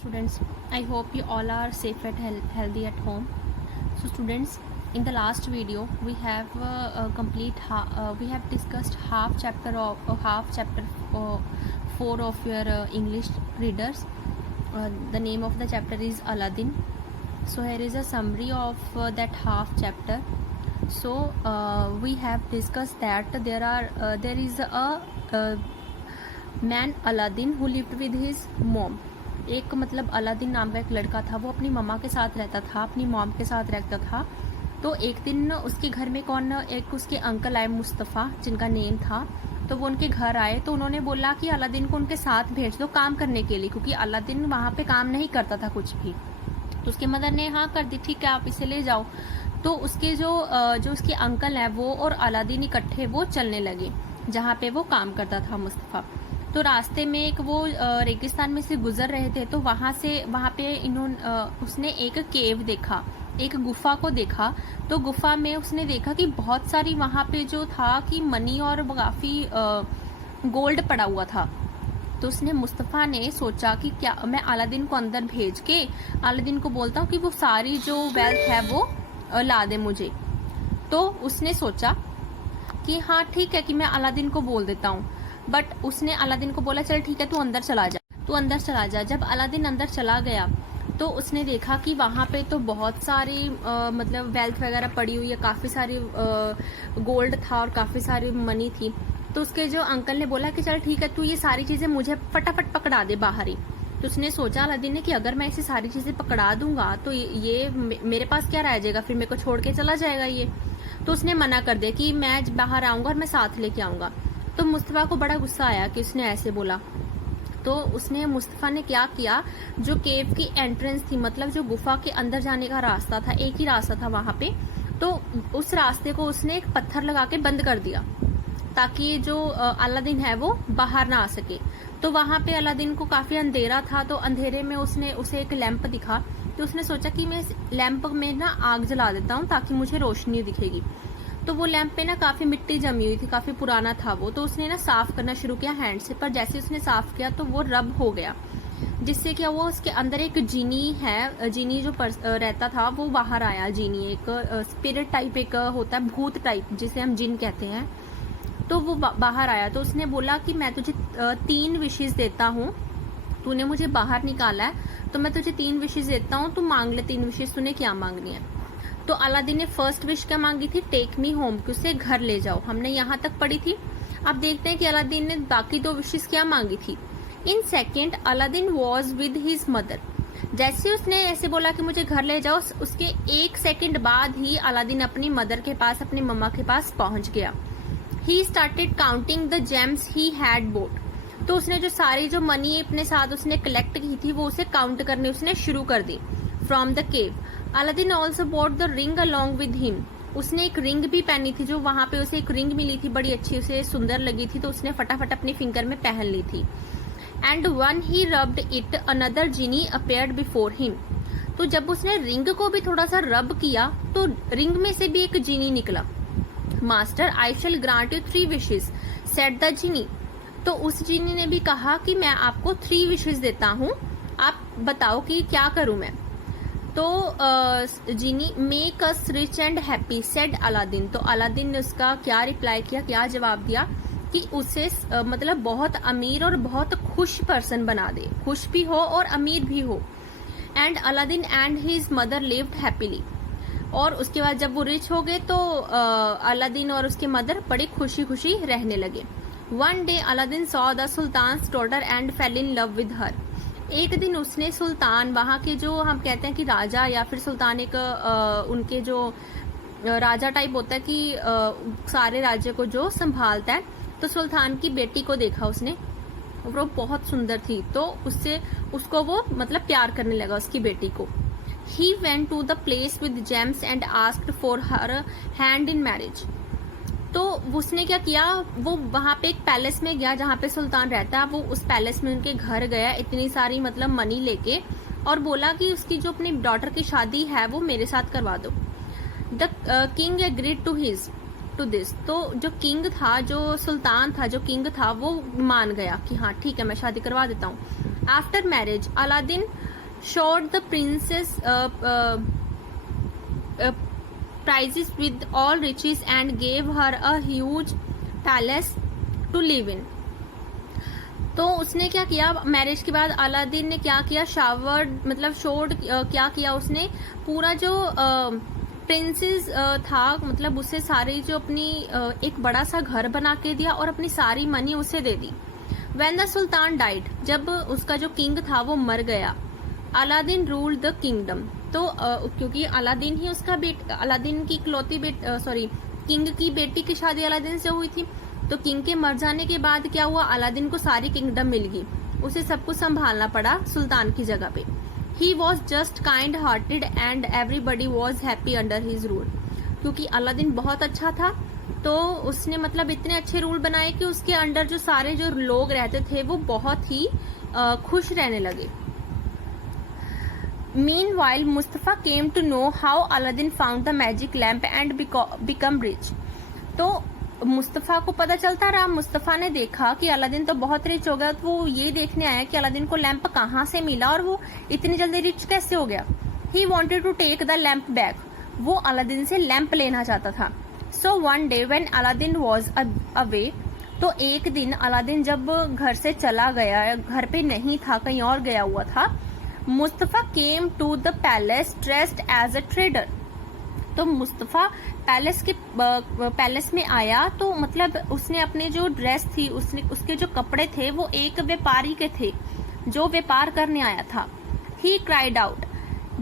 Students, I hope you all are safe and healthy at home. So students, in the last video we have we have discussed half chapter 4 of your English readers. The name of the chapter is Aladdin. So here is a summary of that half chapter. So we have discussed that there is a man Aladdin who lived with his mom. एक मतलब Aladdin नाम का एक लड़का था, वो अपनी मम्मा के साथ रहता था, अपनी मॉम के साथ रहता था। तो एक दिन उसके घर में एक उसके अंकल आए, मुस्तफ़ा जिनका नेम था। तो वो उनके घर आए तो उन्होंने बोला कि अलादीन को उनके साथ भेज दो काम करने के लिए, क्योंकि अलादीन वहाँ पे काम नहीं करता था कुछ भी। तो उसके मदर ने हाँ कर दी, ठीक है आप इसे ले जाओ। तो उसके जो उसके अंकल हैं वो और अलादीन इकट्ठे वो चलने लगे जहाँ पे वो काम करता था मुस्तफ़ा। तो रास्ते में एक वो रेगिस्तान में से गुजर रहे थे, तो वहाँ पे उसने एक केव देखा, एक गुफा को देखा। तो गुफा में उसने देखा कि बहुत सारी वहाँ पे जो था कि मनी और काफ़ी गोल्ड पड़ा हुआ था। तो उसने मुस्तफ़ा ने सोचा कि क्या मैं अलादीन को अंदर भेज के अलादीन को बोलता हूँ कि वो सारी जो वेल्थ है वो ला दे मुझे। तो उसने सोचा कि हाँ ठीक है कि मैं अलादीन को बोल देता हूँ। बट उसने अलादीन को बोला चल ठीक है तू अंदर चला जा। जब अलादीन अंदर चला गया तो उसने देखा कि वहाँ पे तो बहुत सारी मतलब वेल्थ वगैरह पड़ी हुई है, काफ़ी सारी गोल्ड था और काफ़ी सारी मनी थी। तो उसके जो अंकल ने बोला कि चल ठीक है तू ये सारी चीज़ें मुझे फटाफट पकड़ा दे बाहर ही। तो उसने सोचा अलादीन ने कि अगर मैं इसे सारी चीज़ें पकड़ा दूंगा तो ये मेरे पास क्या रह जाएगा, फिर मेरे को छोड़ के चला जाएगा ये। तो उसने मना कर दिया कि मैं बाहर आऊँगा और मैं साथ लेके आऊँगा। तो मुस्तफ़ा को बड़ा गुस्सा आया कि उसने ऐसे बोला। तो मुस्तफ़ा ने क्या किया, जो केव की एंट्रेंस थी, मतलब जो गुफा के अंदर जाने का रास्ता था, एक ही रास्ता था वहां पे, तो उस रास्ते को उसने एक पत्थर लगा के बंद कर दिया ताकि जो अलादीन है वो बाहर ना आ सके। तो वहां पे अलादीन को काफी अंधेरा था, तो अंधेरे में उसे एक लैंप दिखा। तो उसने सोचा कि मैं इस लैंप में ना आग जला देता हूँ ताकि मुझे रोशनी दिखेगी। तो वो लैंप पे ना काफी मिट्टी जमी हुई थी, काफी पुराना था वो। तो उसने ना साफ करना शुरू किया हैंड से, पर जैसे उसने साफ किया तो वो रब हो गया, जिससे क्या वो उसके अंदर एक जीनी है, जीनी जो रहता था वो बाहर आया। जीनी एक स्पिरिट टाइप एक होता है, भूत टाइप जिसे हम जिन कहते हैं। तो वो बाहर आया। तो उसने बोला कि मैं तुझे 3 विशेष देता हूँ, तूने मुझे बाहर निकाला है तो मैं तुझे 3 विशेष देता हूँ, तू मांग ले 3 विशेष, तूने क्या मांगनी है। तो अलादीन ने फर्स्ट विश क्या मांगी थी, टेक मी होम, कि उसे घर ले जाओ। हमने यहाँ तक पढ़ी थी। अब देखते हैं कि अलादीन ने बाकी 2 विशेष क्या मांगी थी। In second Aladdin was with his mother. जैसे उसने ऐसे बोला कि मुझे घर ले जाओ, उसके 1 सेकेंड बाद ही अलादीन अपनी मदर के पास, अपनी मम्मा के पास पहुंच गया। He started counting the James he had boat. तो उसने जो सारी जो मनी अपने साथ उसने कलेक्ट की थी वो उसे काउंट करने उसने शुरू कर दी। From the cave Aladdin also bought the ring along with him. उसने एक रिंग भी पहनी थी, जो वहां पे उसे एक रिंग मिली थी, बड़ी अच्छी, उसे सुंदर लगी थी, तो उसने फटाफट अपनी फिंगर में पहन ली थी। And when he rubbed it another genie appeared before him. तो जब उसने रिंग को भी थोड़ा सा रब किया तो रिंग में से भी एक जीनी निकला। Master I shall grant you 3 wishes said the genie. तो उस जीनी ने भी कहा कि मैं आपको 3 विशेस देता हूँ, आप बताओ कि क्या करूं मैं। तो genie make us rich and happy said Aladdin. तो अलादीन ने उसका क्या रिप्लाई किया, क्या जवाब दिया कि उसे मतलब बहुत अमीर और बहुत खुश पर्सन बना दे, खुश भी हो और अमीर भी हो। And Aladdin and his mother lived happily. और उसके बाद जब वो रिच हो गए तो अलादीन और उसके मदर बड़ी खुशी खुशी रहने लगे। One day Aladdin saw the sultan's daughter and fell in love with her. एक दिन उसने सुल्तान, वहाँ के जो हम कहते हैं कि राजा या फिर सुल्तान, एक उनके जो राजा टाइप होता है कि सारे राज्य को जो संभालता है, तो सुल्तान की बेटी को देखा उसने, वो बहुत सुंदर थी, तो उसको वो मतलब प्यार करने लगा उसकी बेटी को। He went to the place with James and asked for her hand in marriage. तो उसने क्या किया, वो वहां पे एक पैलेस में गया जहाँ पे सुल्तान रहता है। वो उस पैलेस में उनके घर गया इतनी सारी मतलब मनी लेके, और बोला कि उसकी जो अपनी डॉटर की शादी है वो मेरे साथ करवा दो। The king agreed to this. तो जो किंग था, जो सुल्तान था, जो किंग था, वो मान गया कि हाँ ठीक है मैं शादी करवा देता हूँ। After marriage Aladdin showed the princess prizes with all riches and gave her a huge palace to live in. तो उसने क्या किया, मैरिज के बाद अलादीन ने क्या किया, शावर मतलब शोड क्या किया, उसने पूरा जो प्रिंसेस था मतलब उससे सारी जो अपनी एक बड़ा सा घर बना के दिया और अपनी सारी मनी उसे दे दी. व्हेन द सुल्तान डाइड, जब उसका जो किंग था वो मर गया, अलादीन रूल्ड द किंगडम. तो क्योंकि अलादीन ही उसका अलादीन की इकलौती किंग की बेटी की शादी अलादीन से हुई थी. तो किंग के मर जाने के बाद क्या हुआ, अलादीन को सारी किंगडम मिल गई, उसे सब कुछ संभालना पड़ा सुल्तान की जगह पे. He was just kind hearted and everybody was happy under his rule. क्योंकि अलादीन बहुत अच्छा था तो उसने मतलब इतने अच्छे रूल बनाए कि उसके अंडर जो सारे जो लोग रहते थे वो बहुत ही खुश रहने लगे. Meanwhile, Mustafa came to know how Aladdin found the magic lamp and become rich. तो मुस्तफ़ा को पता चलता रहा, मुस्तफ़ा ने देखा कि अलादीन तो बहुत रिच हो गया, तो वो ये देखने आया कि अलादीन को लैंप कहाँ से मिला और वो इतनी जल्दी रिच कैसे हो गया. He wanted to take the lamp back, वो अलादीन से लैंप लेना चाहता था. So one day when Aladdin was away, तो एक दिन अलादीन जब घर से चला गया, घर पे नहीं था, कहीं और गया हुआ था, Mustafa came to the palace dressed as a trader. तो मुस्तफ़ा पैलेस में आया तो मतलब उसने अपने जो ड्रेस थी, उसके जो कपड़े थे वो एक व्यापारी के थे जो व्यापार करने आया था. He cried out,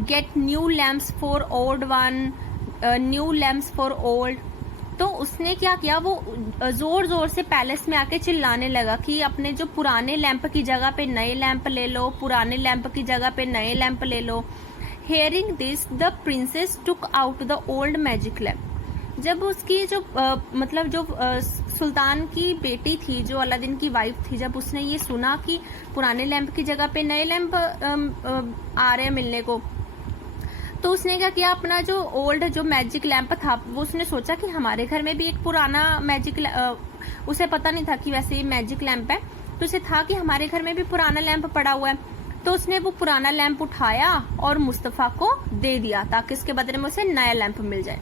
get new lamps for old one, new lamps for old. तो उसने क्या किया, वो जोर जोर से पैलेस में आके चिल्लाने लगा कि अपने जो पुराने लैंप की जगह पे नए लैंप ले लो, पुराने लैंप की जगह पे नए लैंप ले लो. Hearing this, the princess took out the old magic lamp. जब उसकी जो मतलब जो सुल्तान की बेटी थी, जो अलादीन की वाइफ थी, जब उसने ये सुना कि पुराने लैंप की जगह पे नए लैंप आ रहे हैं मिलने को, तो उसने क्या किया, अपना जो ओल्ड जो मैजिक लैंप था वो उसने सोचा कि हमारे घर में भी एक पुराना मैजिक, उसे पता नहीं था कि वैसे ये मैजिक लैंप है, तो उसे था कि हमारे घर में भी पुराना लैंप पड़ा हुआ है. तो उसने वो पुराना लैंप उठाया और मुस्तफ़ा को दे दिया ताकि उसके बदले में उसे नया लैंप मिल जाए.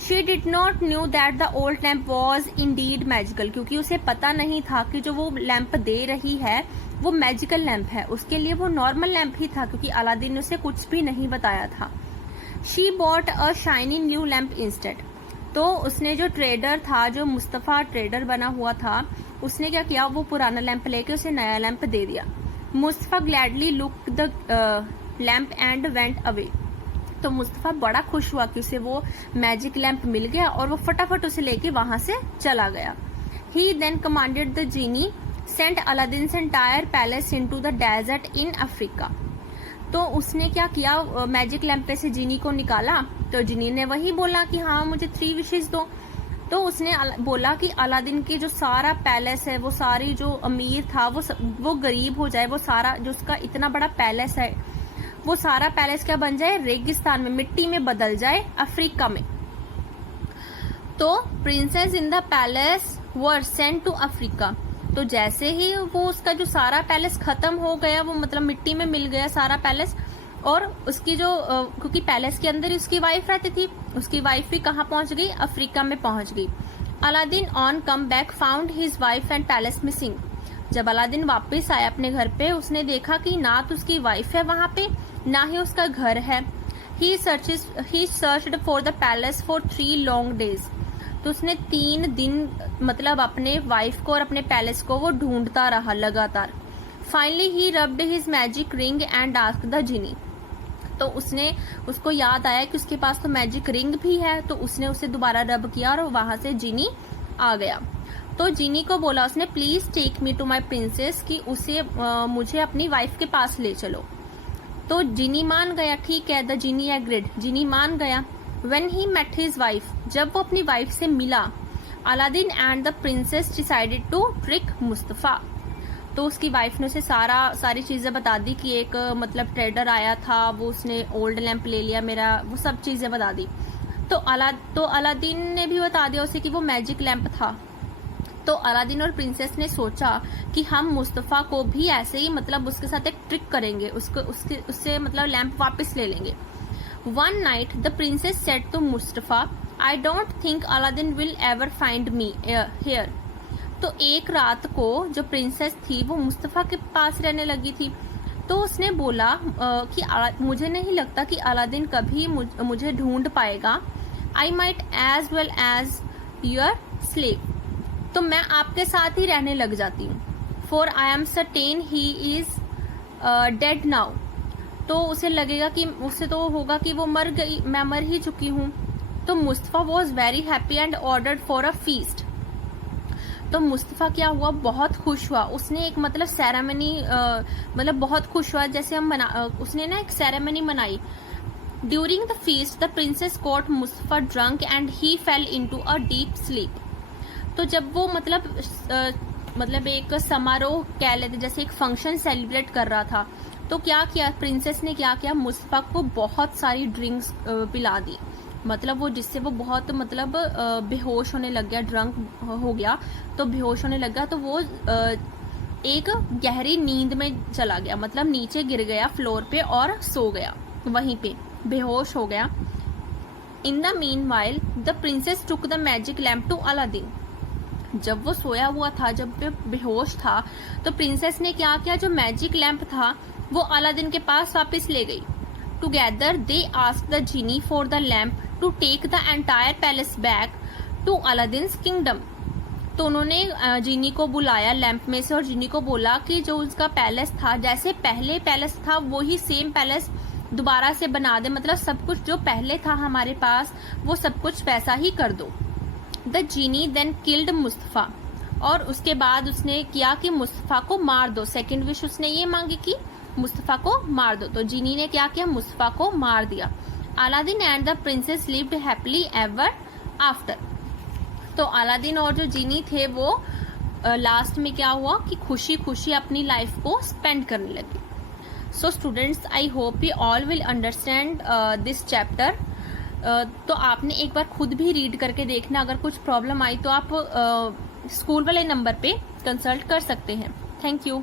She did not knew that the old lamp was Indeed magical, क्योंकि उसे पता नहीं था कि जो वो लैंप दे रही है वो मैजिकल लैंप है, उसके लिए वो नॉर्मल लैंप ही था, क्योंकि अलादीन ने उसे कुछ भी नहीं बताया था. She bought a shiny new lamp instead. तो उसने जो ट्रेडर था, जो मुस्तफ़ा ट्रेडर बना हुआ था, उसने क्या किया, वो पुराना लैंप लेके उसे नया लैंप दे दिया. Mustafa gladly look the lamp and went away. तो मुस्तफ़ा बड़ा खुश हुआ कि उसे वो मैजिक लैंप मिल गया और वो फटाफट उसे लेके वहां से चला गया. He then commanded the genie sent Aladdin's entire palace into the desert in Africa. तो उसने क्या किया, मैजिक लैंप से जीनी को निकाला. तो जीनी ने वही बोला कि हाँ मुझे 3 विशेष दो. तो उसने बोला कि अलादीन की जो सारा पैलेस है, वो सारी जो अमीर था वो गरीब हो जाए, वो सारा जो उसका इतना बड़ा पैलेस है वो सारा पैलेस क्या बन जाए, रेगिस्तान में, मिट्टी में बदल जाए अफ्रीका में. तो princess in the palace were sent to Africa. तो जैसे ही वो उसका जो सारा पैलेस खत्म हो गया, वो मतलब मिट्टी में मिल गया सारा पैलेस, और उसकी जो क्योंकि पैलेस के अंदर ही उसकी वाइफ रहती थी, उसकी वाइफ भी कहाँ पहुंच गई, अफ्रीका में पहुंच गई. Aladdin on come back found his wife and palace missing. जब अलादीन वापस आया अपने घर पे, उसने देखा कि ना तो उसकी वाइफ है वहां पे, ना ही उसका घर है. He searched for the palace for 3 long days. तो उसने 3 दिन मतलब अपने वाइफ को और अपने पैलेस को वो ढूंढता रहा लगातार. Finally he rubbed his magic ring and asked the genie. तो उसको याद आया कि उसके पास तो मैजिक रिंग भी है, तो उसने उसे दोबारा रब किया और वहां से जीनी आ गया. तो जीनी को बोला उसने, please take me to my princess, कि उसे मुझे अपनी वाइफ के पास ले चलो. तो जीनी मान गया, ठीक है, द जीनी एग्रीड, जीनी मान गया. When he met his wife, जब वो अपनी वाइफ से मिला, Aladdin and the princess decided to trick Mustafa. तो उसकी वाइफ ने उसे सारी चीजें बता दी कि एक मतलब ट्रेडर आया था, वो उसने ओल्ड लैंप ले लिया मेरा, वो सब चीजें बता दी. तो अलादीन ने भी बता दिया उसे कि वो मैजिक लैंप था. तो अलादीन और प्रिंसेस ने सोचा कि हम मुस्तफ़ा को भी ऐसे ही मतलब उसके साथ एक ट्रिक करेंगे, उससे मतलब लैंप वापस ले लेंगे। One night the princess said to Mustafa, I don't think Aladdin will ever find me here. तो एक रात को जो प्रिंसेस थी वो मुस्तफ़ा के पास रहने लगी थी, तो उसने बोला कि मुझे नहीं लगता कि अलादीन कभी मुझे ढूंढ पाएगा। I might as well as your slave, तो मैं आपके साथ ही रहने लग जाती हूँ। For I am certain he is dead now, तो उसे लगेगा कि उससे तो होगा कि वो मर गई, मैं मर ही चुकी हूँ। तो Mustafa was very happy and ordered for a feast. तो मुस्तफ़ा क्या हुआ, बहुत खुश हुआ। उसने एक मतलब सेरेमनी मतलब बहुत खुश हुआ, जैसे हम उसने ना एक सेरेमनी मनाई। During the feast the princess caught Mustafa drunk and he fell into a deep sleep. तो जब वो मतलब एक समारोह कह लेते, जैसे एक फंक्शन सेलिब्रेट कर रहा था, तो क्या किया प्रिंसेस ने, क्या किया, मुस्तफ़ा को बहुत सारी ड्रिंक्स पिला दी, मतलब वो जिससे वो बहुत मतलब बेहोश होने लग गया, ड्रंक हो गया, तो बेहोश होने लग गया। तो वो एक गहरी नींद में चला गया, मतलब नीचे गिर गया फ्लोर पे और सो गया, वहीं पे बेहोश हो गया। In the meanwhile the princess took the magic lamp to Aladdin. जब वो सोया हुआ था, जब वो बेहोश था, तो प्रिंसेस ने क्या किया, जो मैजिक लैम्प था वो अलादीन के पास वापस ले गई। Together they asked the genie for the lamp to take the entire palace back to Aladdin's kingdom. तो उन्होंने जीनी को बुलाया लैंप में से और जीनी को बोला कि जो उसका पैलेस था, जैसे पहले पैलेस था वही सेम पैलेस दोबारा से बना दे, मतलब सब कुछ जो पहले था हमारे पास वो सब कुछ वैसा ही कर दो। The genie then killed Mustafa, और उसके बाद उसने किया कि मुस्तफ़ा को मार दो। सेकेंड विश उसने ये मांगी कि मुस्तफ़ा को मार दो, तो जीनी ने क्या किया, मुस्तफ़ा को मार दिया। Aladdin and the princess lived happily ever after. तो अलादीन और जो जीनी थे वो लास्ट में क्या हुआ कि खुशी खुशी अपनी लाइफ को स्पेंड करने लगे। So students, I hope you all will understand this chapter. तो आपने एक बार खुद भी रीड करके देखना, अगर कुछ प्रॉब्लम आई तो आप स्कूल वाले नंबर पे कंसल्ट कर सकते हैं। Thank you.